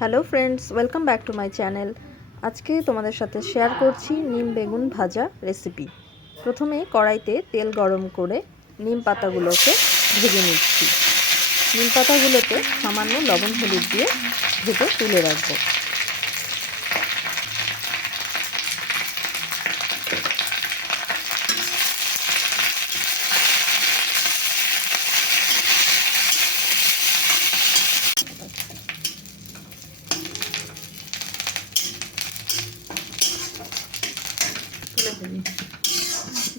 Hello friends, welcome back to my channel. আজকে তোমাদের সাথে শেয়ার করছি নিম বেগুন ভাজা রেসিপি। প্রথমে কড়াইতে তেল গরম করে নিম পাতাগুলোকে ভেজে নিচ্ছি। নিম পাতাগুলোতে সামান্য লবণ হলুদ দিয়ে ভেজে তুলে রাখবো।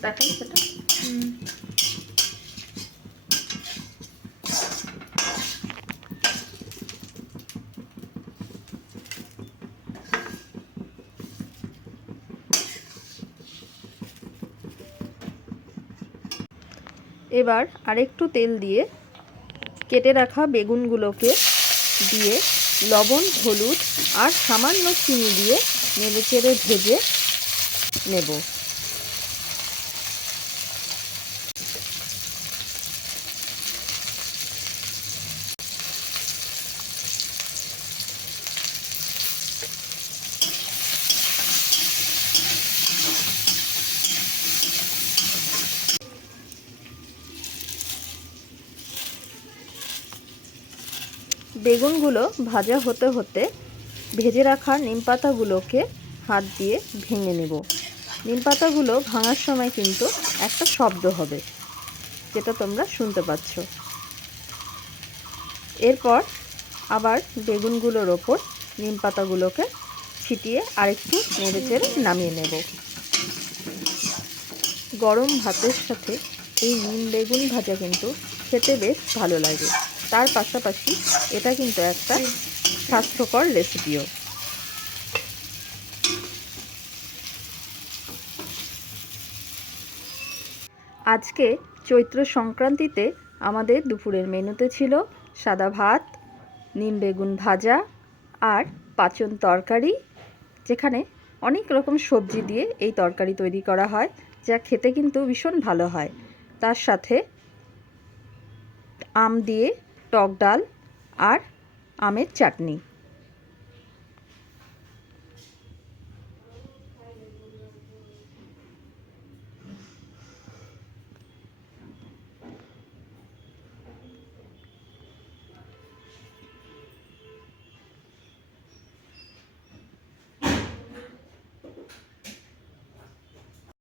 দেখাই সেটা। এবার আরেকটু তেল দিয়ে কেটে রাখা বেগুনগুলোকে দিয়ে লবণ হলুদ আর সামান্য চিনি দিয়ে নেড়েচেড়ে ভেজে নেব। বেগুনগুলো ভাজা হতে হতে ভেজে রাখা নিম পাতাগুলোকে হাত দিয়ে ভেঙে নেব। নিম পাতাগুলো ভাঙার সময় কিন্তু একটা শব্দ হবে, যেটা তোমরা শুনতে পাচ্ছ। এরপর আবার বেগুনগুলোর ওপর নিম পাতাগুলোকে ছিটিয়ে আরেকটু নেড়েচেড়ে নামিয়ে নেব। গরম ভাতের সাথে এই নিম বেগুন ভাজা কিন্তু খেতে বেশ ভালো লাগে। তার পাশাপাশি এটা কিন্তু একটা স্বাস্থ্যকর রেসিপিও। আজকে চৈত্র সংক্রান্তিতে আমাদের দুপুরের মেনুতে ছিল সাদা ভাত, নিম বেগুন ভাজা আর পাঁচন তরকারি, যেখানে অনেক রকম সবজি দিয়ে এই তরকারি তৈরি করা হয়, যা খেতে কিন্তু ভীষণ ভালো হয়। তার সাথে আম দিয়ে টক ডাল আর আমের চাটনি।